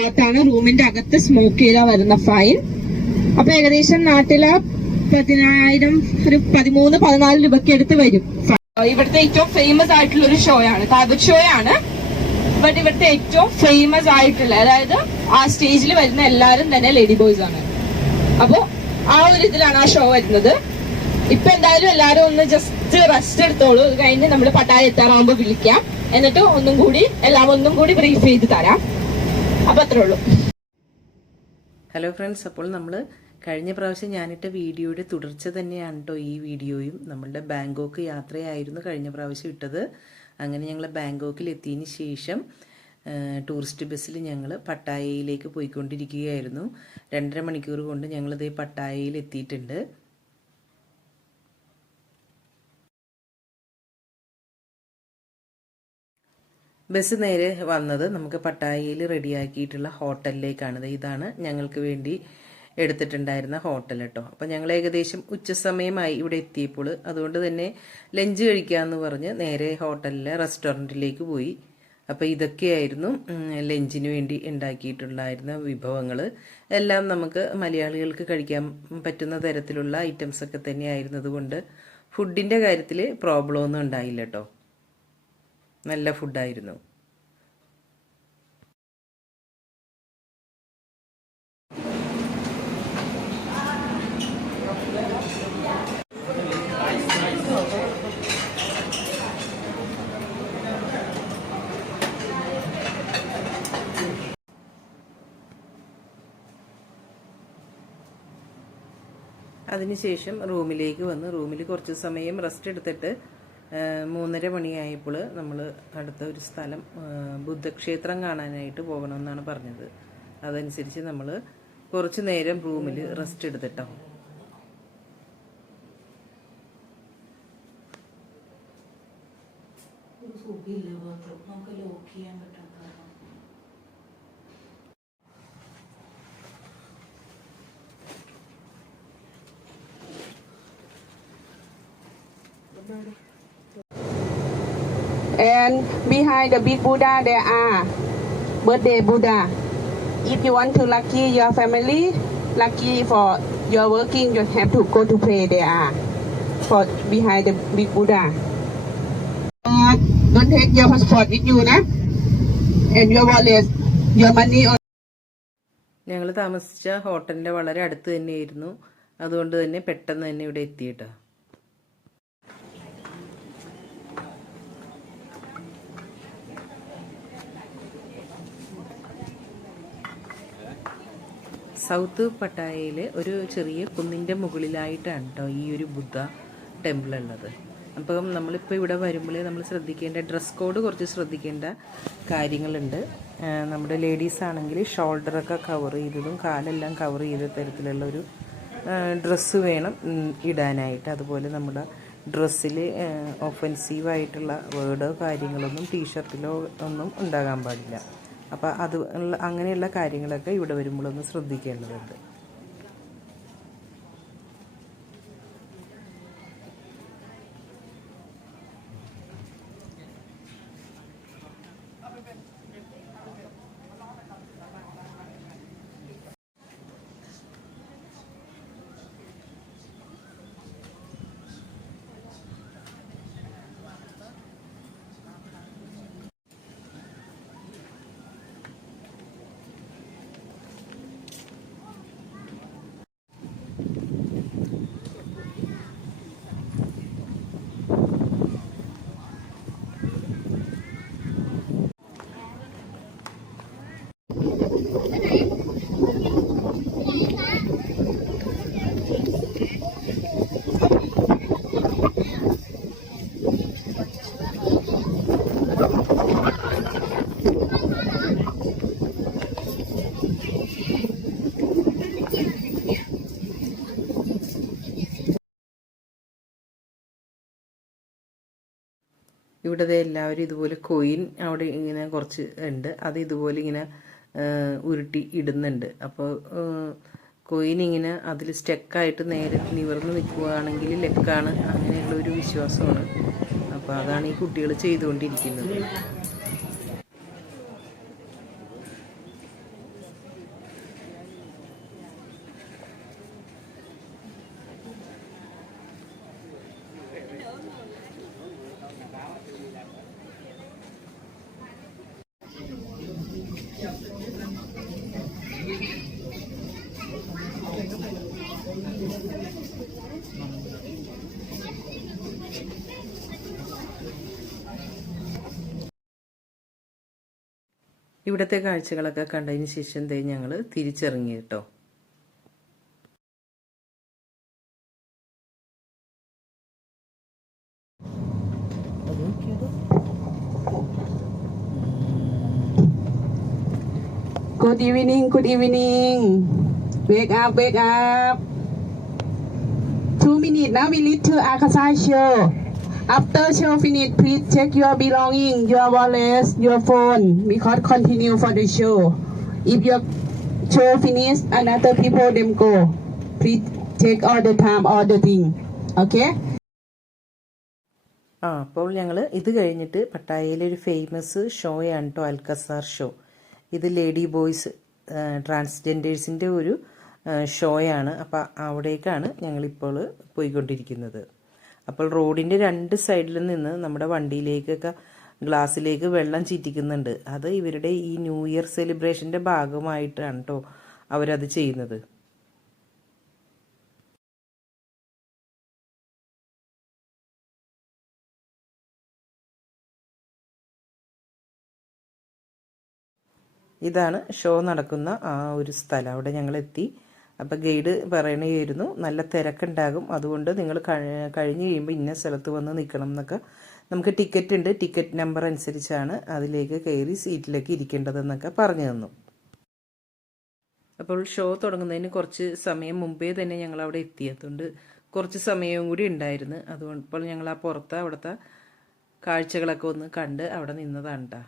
Cloth ആണ് റൂമിന്റെ അകത്ത് സ്മോക്ക് ചെയ്താൽ വരുന്ന ഫൈൻ. അപ്പൊ ഏകദേശം നാട്ടിലെ 10,000 ഒരു 13-14 രൂപയ്ക്ക് അടുത്ത് വരും. ഇവിടുത്തെ ഏറ്റവും ഫേമസ് ആയിട്ടുള്ള ഒരു ഷോ ആണ്, കാബറ്റ് ഷോ ആണ്. ബട്ട് ഇവിടുത്തെ ഏറ്റവും ഫേമസ് ആയിട്ടുള്ള, അതായത് ആ സ്റ്റേജിൽ വരുന്ന എല്ലാരും തന്നെ ലേഡി ബോയ്സ് ആണ്. അപ്പൊ ആ ഒരു ഇതിലാണ് ആ ഷോ വരുന്നത്. ഇപ്പൊ എന്തായാലും എല്ലാരും ഒന്ന് ജസ്റ്റ് റെസ്റ്റ് എടുത്തോളൂ. അത് കഴിഞ്ഞ് നമ്മൾ പട്ടായ എത്താറാകുമ്പോ വിളിക്കാം. എന്നിട്ട് ഒന്നും കൂടി ബ്രീഫ് ചെയ്ത് തരാം. അപ്പൊ അത്രേ ഉള്ളൂ. ഹലോ ഫ്രണ്ട്സ്, അപ്പോൾ നമ്മൾ കഴിഞ്ഞ പ്രാവശ്യം ഞാനിട്ട വീഡിയോയുടെ തുടർച്ച തന്നെയാണ് കേട്ടോ ഈ വീഡിയോയും. നമ്മളുടെ ബാങ്കോക്ക് യാത്രയായിരുന്നു കഴിഞ്ഞ പ്രാവശ്യം ഇട്ടത്. അങ്ങനെ ഞങ്ങൾ ബാങ്കോക്കിൽ എത്തിയതിന് ശേഷം ടൂറിസ്റ്റ് ബസ്സിൽ ഞങ്ങൾ പട്ടായയിലേക്ക് പോയിക്കൊണ്ടിരിക്കുകയായിരുന്നു. 2.5 മണിക്കൂർ കൊണ്ട് ഞങ്ങളിത് പട്ടായയിൽ എത്തിയിട്ടുണ്ട്. ബസ് നേരെ വന്നത് നമുക്ക് പട്ടായയിൽ റെഡിയാക്കിയിട്ടുള്ള ഹോട്ടലിലേക്കാണ്. ഇതാണ് ഞങ്ങൾക്ക് വേണ്ടി എടുത്തിട്ടുണ്ടായിരുന്ന ഹോട്ടൽ കേട്ടോ. അപ്പം ഞങ്ങൾ ഏകദേശം ഉച്ചസമയമായി ഇവിടെ എത്തിയപ്പോൾ, അതുകൊണ്ട് തന്നെ ലഞ്ച് കഴിക്കാമെന്ന് പറഞ്ഞ് നേരെ ഹോട്ടലിലെ റെസ്റ്റോറൻറ്റിലേക്ക് പോയി. അപ്പോൾ ഇതൊക്കെയായിരുന്നു ലഞ്ചിന് വേണ്ടി ഉണ്ടാക്കിയിട്ടുണ്ടായിരുന്ന വിഭവങ്ങൾ. എല്ലാം നമുക്ക് മലയാളികൾക്ക് കഴിക്കാൻ പറ്റുന്ന തരത്തിലുള്ള ഐറ്റംസൊക്കെ തന്നെയായിരുന്നത് കൊണ്ട് ഫുഡിൻ്റെ കാര്യത്തിൽ പ്രോബ്ലം ഒന്നും ഉണ്ടായില്ല കേട്ടോ. നല്ല ഫുഡായിരുന്നു. അതിനുശേഷം റൂമിലേക്ക് വന്ന് റൂമിൽ കുറച്ച് സമയം റെസ്റ്റ് എടുത്തിട്ട് 3:30 മണിയായപ്പോൾ നമ്മൾ അടുത്ത ഒരു സ്ഥലം ബുദ്ധക്ഷേത്രം കാണാനായിട്ട് പോകണമെന്നാണ് പറഞ്ഞത്. അതനുസരിച്ച് നമ്മൾ കുറച്ച് നേരം റൂമിൽ rest എടുത്തിട്ടോ. And behind the big Buddha there are birthday Buddha. If you want to lucky your family, lucky for your working, you have to go to pray there for behind the big Buddha. Don't take your passport with you, na? And your wallet, your money. ഞങ്ങൾ താമസിച്ച ഹോട്ടലിൻ്റെ വളരെ അടുത്ത് തന്നെയായിരുന്നു. അതുകൊണ്ട് തന്നെ പെട്ടെന്ന് തന്നെ ഇവിടെ എത്തിയിട്ടോ. സൗത്ത് പട്ടായയിലെ ഒരു ചെറിയ കുന്നിൻ്റെ മുകളിലായിട്ടാണ് കേട്ടോ ഈ ഒരു ബുദ്ധ ടെമ്പിൾ ഉള്ളത്. അപ്പം നമ്മളിപ്പോൾ ഇവിടെ വരുമ്പോൾ നമ്മൾ ശ്രദ്ധിക്കേണ്ട ഡ്രസ് കോഡ് കുറച്ച് ശ്രദ്ധിക്കേണ്ട കാര്യങ്ങളുണ്ട്. നമ്മുടെ ലേഡീസ് ആണെങ്കിൽ ഷോൾഡറൊക്കെ കവർ ചെയ്തതും കാലെല്ലാം കവർ ചെയ്ത തരത്തിലുള്ള ഒരു ഡ്രസ്സ് വേണം ഇടാനായിട്ട്. അതുപോലെ നമ്മുടെ ഡ്രസ്സിൽ ഒഫൻസീവായിട്ടുള്ള വേർഡോ കാര്യങ്ങളൊന്നും ടീഷർട്ടിലോ ഒന്നും ഉണ്ടാകാൻ പാടില്ല. അപ്പോൾ അങ്ങനെയുള്ള കാര്യങ്ങളൊക്കെ ഇവിടെ വരുമ്പോഴൊന്ന് ശ്രദ്ധിക്കേണ്ടതുണ്ട്. ഇവിടെ എല്ലാവരും ഇതുപോലെ കോയിൻ അവിടെ ഇങ്ങനെ കുറച്ച് ഉണ്ട്, അത് ഇതുപോലെ ഇങ്ങനെ ഉരുട്ടി ഇടുന്നുണ്ട്. അപ്പോൾ കോയിൻ ഇങ്ങനെ അതിൽ സ്റ്റക്കായിട്ട് നേരെ നിവർന്ന് നിൽക്കുകയാണെങ്കിൽ ലെക്കാണ്, അങ്ങനെയുള്ള ഒരു വിശ്വാസമാണ്. അപ്പോൾ അതാണ് ഈ കുട്ടികൾ ചെയ്തുകൊണ്ടിരിക്കുന്നത്. ഇവിടുത്തെ കാഴ്ചകളൊക്കെ കണ്ടതിന് ശേഷം ഞങ്ങൾ തിരിച്ചിറങ്ങി കേട്ടോ. Good evening, good evening. Wake up, wake up. 2 minutes now we lead to Akasai show. After show finish, please check your belonging, your wallet, your phone, because continue for the show. If your show finish, another people them go. Please take all the time, all the thing. Okay? അപ്പോൾ ഞങ്ങൾ ഇത് കഴിഞ്ഞിട്ട് പട്ടായയിലെ ഒരു famous ഷോയാണ് കേട്ടോ, Alcazar show. ഇത് lady boys ട്രാൻസ്ജെൻഡേഴ്സിൻ്റെ ഒരു ഷോയാണ്. അപ്പോൾ അവിടേക്കാണ് ഞങ്ങളിപ്പോൾ പോയിക്കൊണ്ടിരിക്കുന്നത്. അപ്പോൾ റോഡിൻ്റെ 2 സൈഡിൽ നിന്ന് നമ്മുടെ വണ്ടിയിലേക്കൊക്കെ ഗ്ലാസ്സിലേക്ക് വെള്ളം ചീറ്റിക്കുന്നുണ്ട്. അത് ഇവരുടെ ഈ ന്യൂ ഇയർ സെലിബ്രേഷൻ്റെ ഭാഗമായിട്ടാണ് കേട്ടോ അവരത് ചെയ്യുന്നത്. ഇതാണ് ഷോ നടക്കുന്ന ആ ഒരു സ്ഥലം. അവിടെ ഞങ്ങൾ എത്തി. അപ്പോൾ ഗൈഡ് പറയണമായിരുന്നു നല്ല തിരക്കുണ്ടാകും, അതുകൊണ്ട് നിങ്ങൾ കഴിഞ്ഞ് കഴിയുമ്പോൾ ഇന്ന സ്ഥലത്ത് വന്ന് നിൽക്കണം എന്നൊക്കെ. നമുക്ക് ടിക്കറ്റ് ഉണ്ട്, ടിക്കറ്റ് നമ്പർ അനുസരിച്ചാണ് അതിലേക്ക് കയറി സീറ്റിലേക്ക് ഇരിക്കേണ്ടതെന്നൊക്കെ പറഞ്ഞു തന്നു. അപ്പോൾ ഷോ തുടങ്ങുന്നതിന് കുറച്ച് സമയം മുമ്പേ തന്നെ ഞങ്ങൾ അവിടെ എത്തിയതുകൊണ്ട് കുറച്ച് സമയവും കൂടി ഉണ്ടായിരുന്നു. അതുകൊണ്ട് ഇപ്പോൾ ഞങ്ങൾ ആ പുറത്ത് അവിടുത്തെ കാഴ്ചകളൊക്കെ ഒന്ന് കണ്ട് അവിടെ നിന്നതാണ് കേട്ടോ.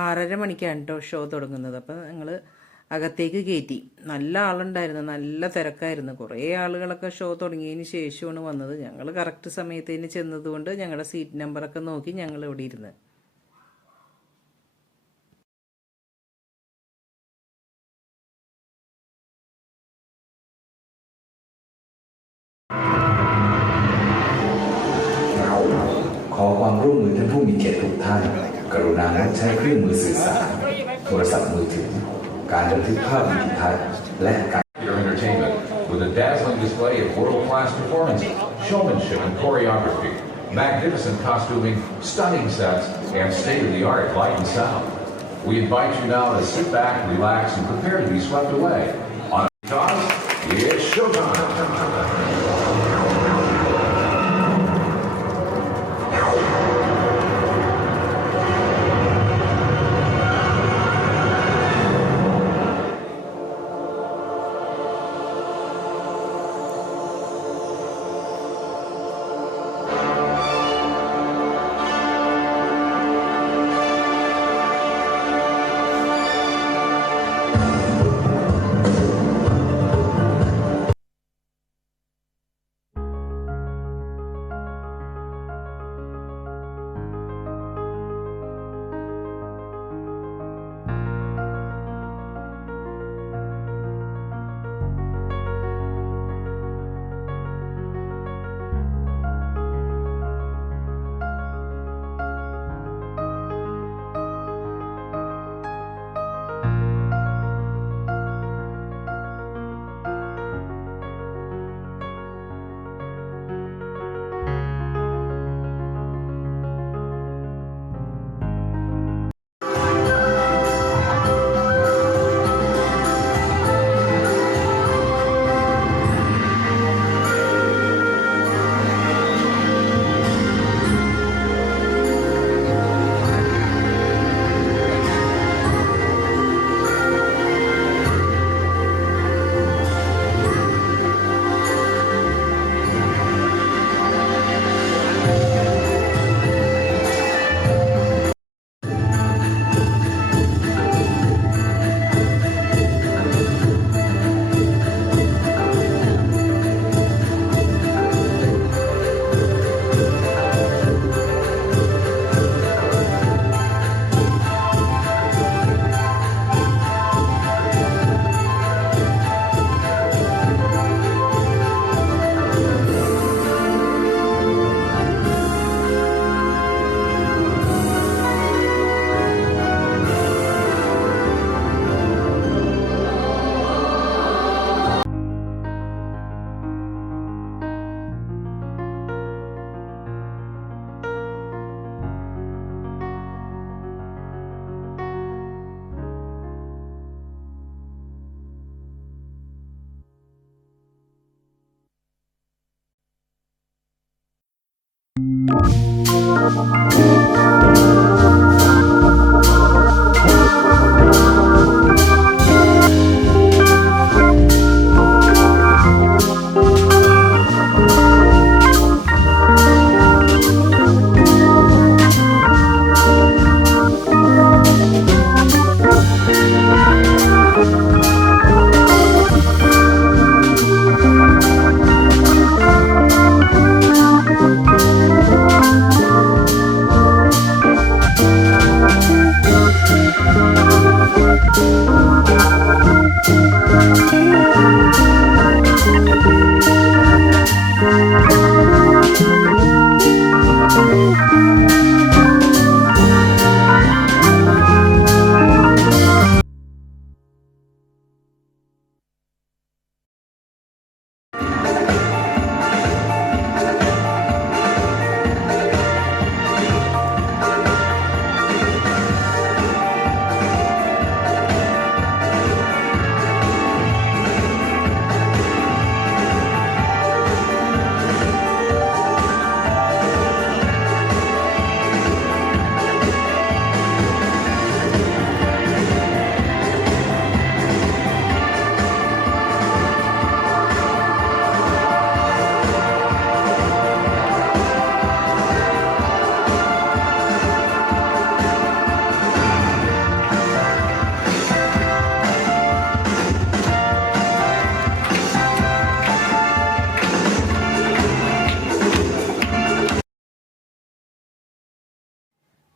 ആറര മണിക്കാണ് കേട്ടോ ഷോ തുടങ്ങുന്നത്. അപ്പോൾ ഞങ്ങൾ അകത്തേക്ക് കയറ്റി. നല്ല ആളുണ്ടായിരുന്നു, നല്ല തിരക്കായിരുന്നു. കുറേ ആളുകളൊക്കെ ഷോ തുടങ്ങിയതിന് ശേഷമാണ് വന്നത്. ഞങ്ങൾ കറക്റ്റ് സമയത്തിന് ചെന്നതുകൊണ്ട് ഞങ്ങളുടെ സീറ്റ് നമ്പറൊക്കെ നോക്കി ഞങ്ങൾ ഇവിടെ ഇരുന്ന്.ขอความร่วมมือท่านผู้มีเกียรติทุกท่านกรุณางดใช้เครื่องมือสื่อสารโทรศัพท์มือถือการบันทึกภาพวิดีทัศน์และการ Your entertainment with a dazzling display of world-class performances, showmanship and choreography, magnificent costuming, stunning sets, and state-of-the-art light and sound. We invite you now to sit back, relax, and prepare to be swept away. On because it's showtime.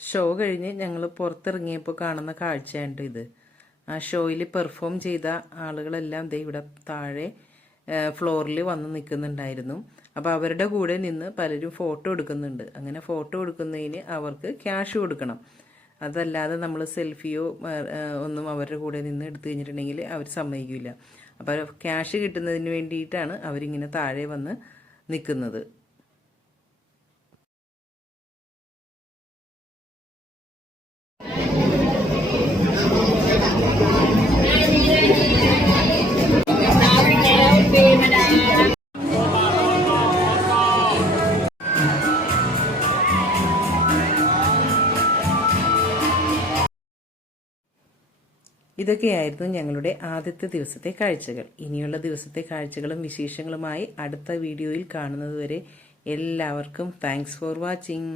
Show കഴിഞ്ഞ് ഞങ്ങൾ പുറത്തിറങ്ങിയപ്പോൾ കാണുന്ന കാഴ്ചയാണ് ഇത്. ആ ഷോയിൽ perform ചെയ്ത ആളുകളെല്ലാം ദേ ഇവിടെ താഴെ ഫ്ലോറിൽ വന്ന് നിൽക്കുന്നുണ്ടായിരുന്നു. അപ്പോൾ അവരുടെ കൂടെ നിന്ന് പലരും ഫോട്ടോ എടുക്കുന്നുണ്ട്. അങ്ങനെ ഫോട്ടോ എടുക്കുന്നതിന് അവർക്ക് ക്യാഷ് കൊടുക്കണം. അതല്ലാതെ നമ്മൾ സെൽഫിയോ ഒന്നും അവരുടെ കൂടെ നിന്ന് എടുത്തു കഴിഞ്ഞിട്ടുണ്ടെങ്കിൽ അവർ സമ്മതിക്കില്ല. അപ്പോൾ ക്യാഷ് കിട്ടുന്നതിന് വേണ്ടിയിട്ടാണ് അവരിങ്ങനെ താഴെ വന്ന് നിൽക്കുന്നത്. ഇതൊക്കെയായിരുന്നു ഞങ്ങളുടെ ആദ്യത്തെ ദിവസത്തെ കാഴ്ചകൾ. ഇനിയുള്ള ദിവസത്തെ കാഴ്ചകളും വിശേഷങ്ങളുമായി അടുത്ത വീഡിയോയിൽ കാണുന്നതുവരെ എല്ലാവർക്കും താങ്ക്സ് ഫോർ വാച്ചിങ്.